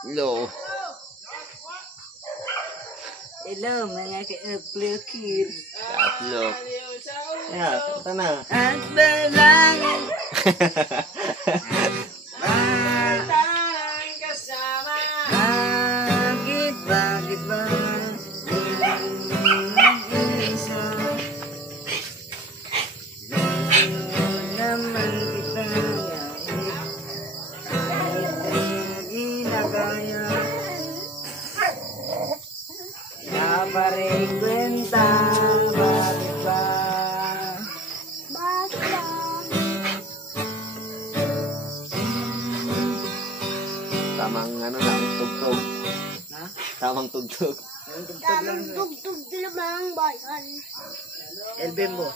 Hello. Hello, mga ka-uplookir. Uplook. Yeah, kanta na. At balangin. Batang kasama. Bakit ba? Nag-isa. Naman kita kahit ginagaya. Naparing kwenta, bakit ba? Tamang ano lang, tugtog. Ha? Tamang tugtog. Tamang tugtog lang. Tugtog lamang bayan. Elbembo.